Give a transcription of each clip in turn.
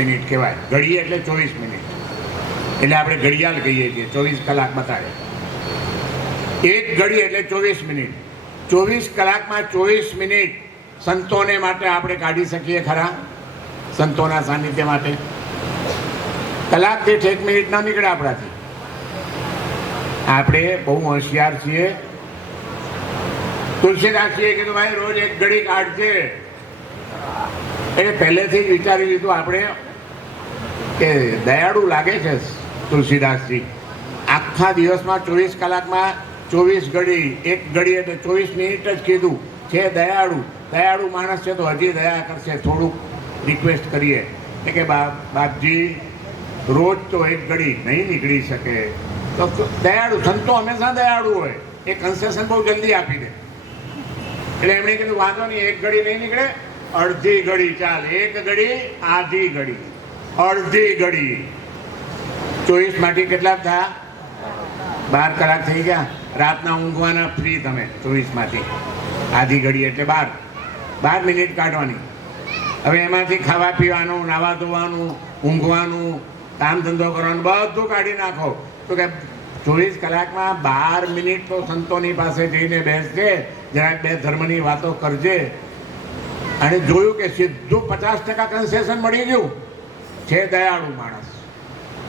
Minute કહેવાય. ઘડી એટલે 24 મિનિટ, એટલે આપણે ઘડિયાળ કહીએ છીએ. 24 કલાક બતાવે. એક ઘડી એટલે 24 મિનિટ. 24 કલાકમાં 24 મિનિટ સંતોને માટે આપણે કાઢી શકીએ ખરા? સંતોના સાનિધ્ય માટે કલાક દીઠ 1 મિનિટ ના નીકળે આપણાથી. આપણે બહુ હોશિયાર છીએ. તુલસીદાસજીએ કીધું ભાઈ રોજ 1 ઘડી કાઢજે. એટલે પહેલેથી જ વિચારી લીધું આપણે કે દયાળુ લાગે છે તુલસીદાસજી. આખા દિવસમાં 24 કલાકમાં 24 ઘડી, 1 ઘડી એટલે 24 મિનિટ જ કીધું છે. દયાળુ માણસ છે તો હજી દયા કરશે. થોડુંક રિક્વેસ્ટ કરીએ કે બાપજી રોજ તો 1 ઘડી નહીં નીકળી શકે તો દયાળુ. સંતો હંમેશા દયાળુ હોય. એ કન્સેશન બહુ જલ્દી આપી દે. એટલે એમણે કીધું વાંધો નહીં, 1 ઘડી નહીં નીકળે, અડધી ઘડી ચાલ. 1 ઘડી, આધી ઘડી, અડધી ઘડી. 24 માંથી કેટલા થયા? 12 કલાક થઈ ગયા. રાતના ઊંઘવાના ફ્રી તમે 24 માંથી. આધી ઘડી એટલે 12 મિનિટ કાઢવાની. હવે એમાંથી ખાવા પીવાનું, નાવા ધોવાનું, ઊંઘવાનું, કામ ધંધો કરવાનું બધું કાઢી નાખો તો કે 24 કલાકમાં 12 મિનિટ તો સંતોની પાસે જઈને બેસજે, જરાક 2 ધર્મની વાતો કરજે. અને જોયું કે સીધું 50% કન્સેશન મળી ગયું. છે દયાળુ માણસ.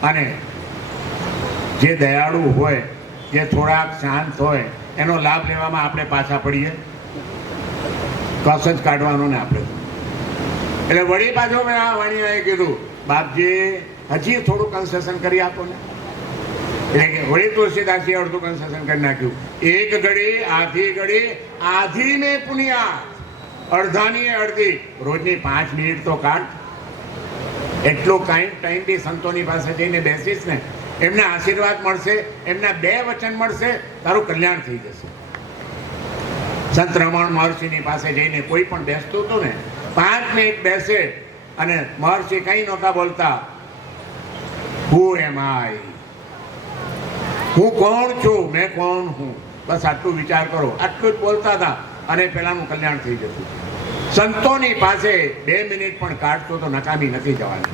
અને જે દયાળુ હોય, જે થોડાક શાંત હોય, એનો લાભ લેવામાં આપણે પાછા પડીએ. કસ જ કાઢવાનો ને આપણે. એટલે વળી પાછો મેં આ વાણીયાએ કીધું બાપજી હજી થોડું કન્સેશન કરી આપો ને. એટલે કે વળી તુલસીદાસજી અડધું કન્સેશન કરી નાખ્યું. 1 ઘડી, આધી ઘડી, આધી મેં પુણ્યા, અડધાની અડધી. રોજની 5 મિનિટ તો કાઢ. એટલો ટાઈમ બી સંતોની પાસે જઈને બેસીશ ને, એમના આશીર્વાદ મળશે, એમના 2 વચન મળશે, તારું કલ્યાણ થઈ જશે. સંત રમણ મહર્ષિની પાસે જઈને કોઈ પણ બેસતું હતું ને, 5 મિનિટ બેસે અને મહર્ષિ કંઈ નહોતા બોલતા. હુ એમ આઈ, હું કોણ છું, મેં કોણ હું, બસ આટલું વિચાર કરો. આટલું જ બોલતા હતા અને પેલાનું કલ્યાણ થઈ જતું. સંતોની પાસે 2 મિનિટ પણ કાઢતો તો નકામી નથી જવાની.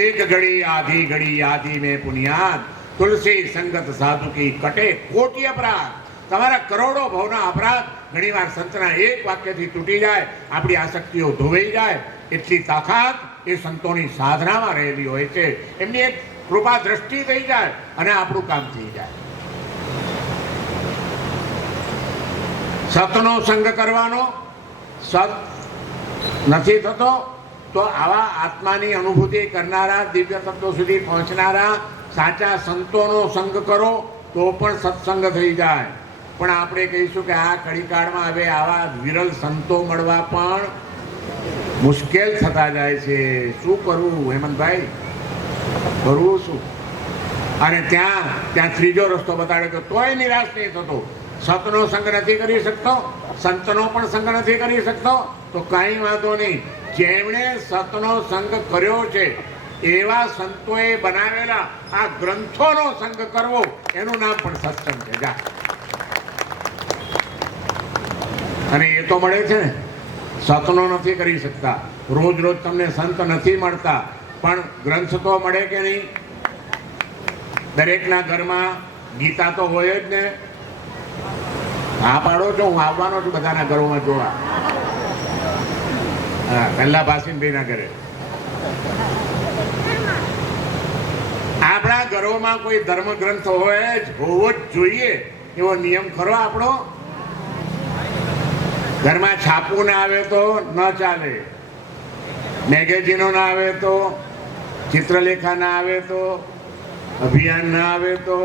1 ઘડી, આધી ઘડી, આધી મેં પુણ્યાત, તુલસી સંગત સાધુ કી કટે કોટી અપરાધ. તમારા કરોડો ભવના અપરાધ ઘણીવાર સંતના 1 વાક્યથી તૂટી જાય, આપણી આસક્તિઓ ધોવાઈ જાય. એટલી તાકાત એ સંતોની સાધનામાં રહેલી હોય છે. એમની એક કૃપા દ્રષ્ટિ થઈ જાય અને આપણું કામ થઈ જાય. સતનો સંગ કરવાનો, સત નથી થતો તો આવા આત્માની અનુભૂતિ કરનારા, દિવ્ય તત્વો સુધી પહોંચનારા સાચા સંતોનો સંગ કરો તો પણ સત્સંગ થઈ જાય. પણ આપણે કહીશું કે આ કળીકાળમાં હવે આવા વિરલ સંતો મળવા પણ મુશ્કેલ થતા જાય છે. શું કરવું હેમંતભાઈ, કરવું શું? અને ત્યાં ત્રીજો રસ્તો બતાડ્યો કે તોય નિરાશ નહીં થતો. સતનો સંગ નથી કરી શકતો, સંતનો પણ સંગ નથી કરી શકતો તો કાંઈ વાંધો નહીં. જેમણે સતનો સંગ કર્યો છે એવા સંતોએ બનાવેલા આ ગ્રંથોનો સંગ કરવો, એનું નામ પણ સત્સંગ છે. જા. અને એ તો મળે છે ને. સતનો નથી કરી શકતા, રોજ તમને સંત નથી મળતા, પણ ગ્રંથ તો મળે કે નહીં? દરેકના ઘરમાં ગીતા તો હોય જ ને. હા પાડો છો, હું આવવાનો છું બધાના ઘરોમાં જોવા. હા, પહેલા ભાસીનભાઈના ઘરે. આપણા ઘરોમાં કોઈ ધર્મ ગ્રંથ હોય જ, હોવો જ જોઈએ એવો નિયમ ખરો આપણો? ઘરમાં છાપવું ના આવે તો ન ચાલે, મેગેઝીનો ના આવે તો, ચિત્રલેખા ના આવે તો, અભિયાન ના આવે તો,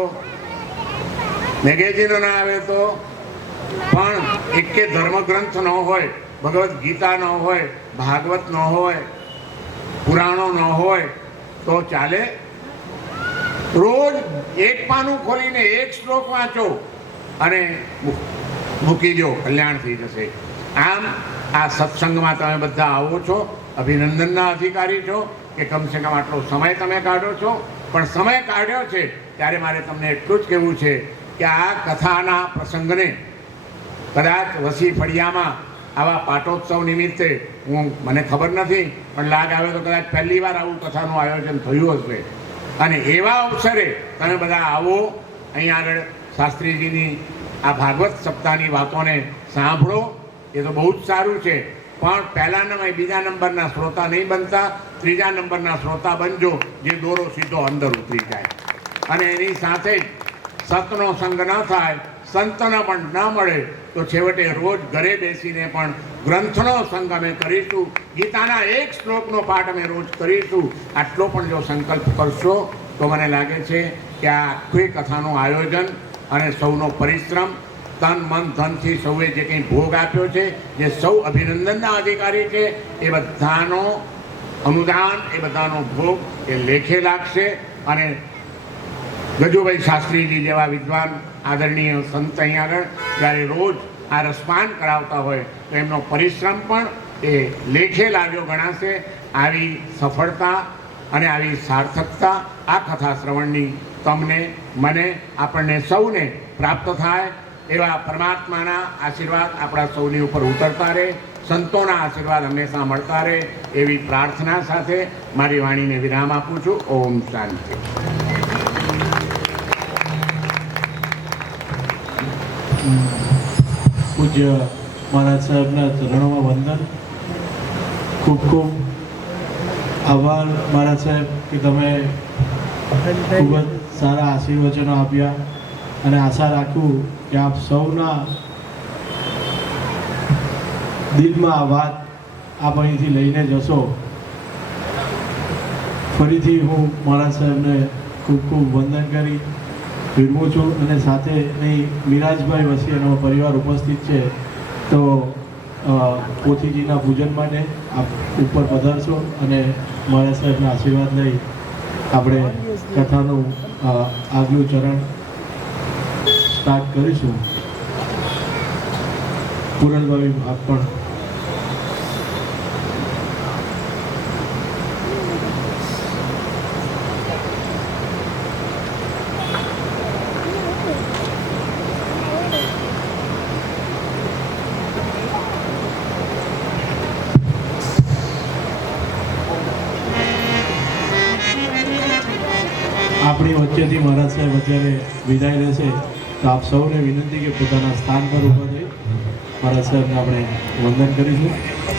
મેગેઝીનો ના આવે તો, પણ એકે ધર્મગ્રંથ ન હોય, ભગવદ્ ગીતા ન હોય, ભાગવત ન હોય, પુરાણો ન હોય તો ચાલે? રોજ 1 પાનું ખોલીને 1 શ્લોક વાંચો અને મૂકી દો, કલ્યાણ થઈ જશે. આમ આ સત્સંગમાં તમે બધા આવો છો, અભિનંદનના અધિકારી છો કે કમસે કમ આટલો સમય તમે કાઢો છો. પણ સમય કાઢ્યો છે ત્યારે મારે તમને એટલું જ કહેવું છે કે આ કથાના પ્રસંગને કદાચ વસી ફળિયામાં આવા પાટોત્સવ નિમિત્તે મને ખબર નથી, પણ લાગ આવે તો કદાચ પહેલી વાર આવું કથાનું આયોજન થયું હશે. અને એવા અવસરે તમે બધા આવો, અહીંયા આગળ શાસ્ત્રીજીની આ ભાગવત સપ્તાહની વાતોને સાંભળો, એ તો બહુ જ સારું છે. પણ પહેલા નંબર બીજા નંબરના શ્રોતા નહીં બનતા, ત્રીજા નંબરના શ્રોતા બનજો, જે દોરો સીધો અંદર ઉતરી જાય. અને એની સાથે જ સતનો સંગ ન થાય, સંતનો પણ ન મળે તો છેવટે રોજ ઘરે બેસીને પણ ગ્રંથનો સંગ અમે કરીશું, ગીતાના એક શ્લોકનો પાઠ અમે રોજ કરીશું. આટલો પણ જો સંકલ્પ કરશો તો મને લાગે છે કે આ આખી કથાનું આયોજન અને સૌનો પરિશ્રમ, તન મન ધનથી સૌએ જે કંઈ ભોગ આપ્યો છે, જે સૌ અભિનંદનના અધિકારી છે, એ બધાનો અનુદાન, એ બધાનો ભોગ એ લેખે લાગશે. અને ગજુભાઈ શાસ્ત્રીજી જેવા વિદ્વાન આદરણીય સંત અહીં આગળ જ્યારે રોજ આ રસપાન કરાવતા હોય તો એમનો પરિશ્રમ પણ એ લેખે લાગ્યો ગણાશે. આવી સફળતા અને આવી સાર્થકતા આ કથા શ્રવણની તમને, મને, આપણને સૌને પ્રાપ્ત થાય એવા પરમાત્માના આશીર્વાદ આપણા સૌની ઉપર ઉતરતા રહે, સંતોના આશીર્વાદ હંમેશા મળતા રહે, એવી પ્રાર્થના સાથે મારી વાણીને વિરામ આપું છું. ઓમ શાંતિ. પૂજ્ય મહારાજ સાહેબના ચરણોમાં વંદન. ખૂબ ખૂબ આભાર મહારાજ સાહેબ કે તમે ખૂબ જ સારા આશીર્વચનો આપ્યા, અને આશા રાખું કે આપ સૌના દિલમાં આ વાત આપ અહીંથી લઈને જશો. ફરીથી હું મહારાજ સાહેબને ખૂબ ખૂબ વંદન કરી વિરમું છું. અને સાથે અહીં મિરાજભાઈ વસીયાનો પરિવાર ઉપસ્થિત છે, તો પોથીજીના પૂજન માટે આપ ઉપર પધારશો અને મહારાજ સાહેબના આશીર્વાદ લઈ આપણે કથાનું આગલું ચરણ સ્ટાર્ટ કરીશું. પૂરણભાવી ભાગ પણ આપણી વચ્ચેથી મહારાજ સાહેબ અત્યારે વિદાય લેશે, તો આપ સૌને વિનંતી કે પોતાના સ્થાન પર ઊભા થઈ મહારાજ સાહેબને આપણે વંદન કરીશું.